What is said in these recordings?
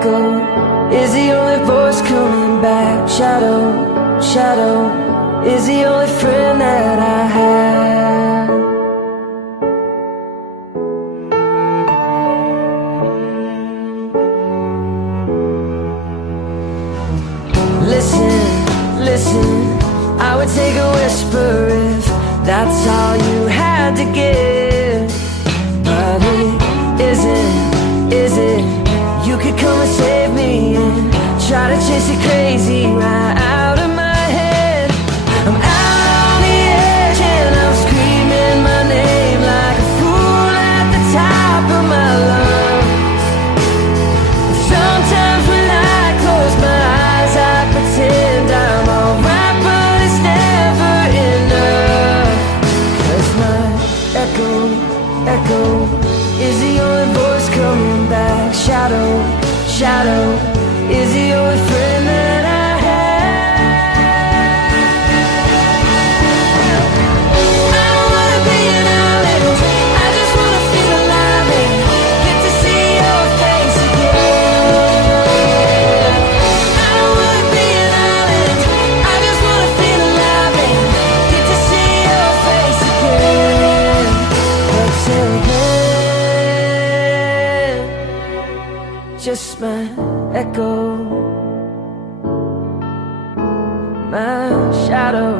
echo is the only voice coming back. Shadow, shadow is the only friend that I have. Listen, listen, I would take a whisper if that's all you had to give. But it isn't, is it? You could come and save me and try to chase it crazy right out of my head. I'm out on the edge and I'm screaming my name like a fool at the top of my lungs. Sometimes when I close my eyes I pretend I'm alright, but it's never enough. 'Cause my echo is the only voice coming back. Shadow, shadow is the only friend that I have. I don't wanna be an island, I just wanna feel alive and get to see your face again. I don't wanna be an island, I just wanna feel alive and get to see your face again. But till then, just my echo, my shadow.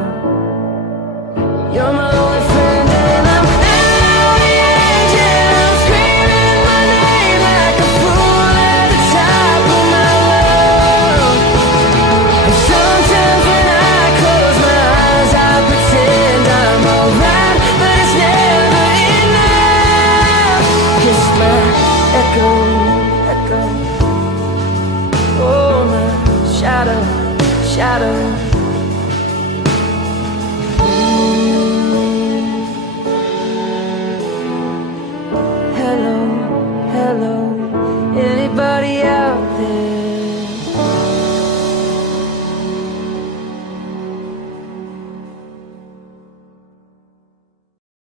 You're my only friend and I'm out on the edge and I'm screaming my name like a fool at the top of my lungs. And sometimes when I close my eyes I pretend I'm alright, but it's never enough. 'Cause my echo, oh my shadow, shadow. Hello, hello, anybody?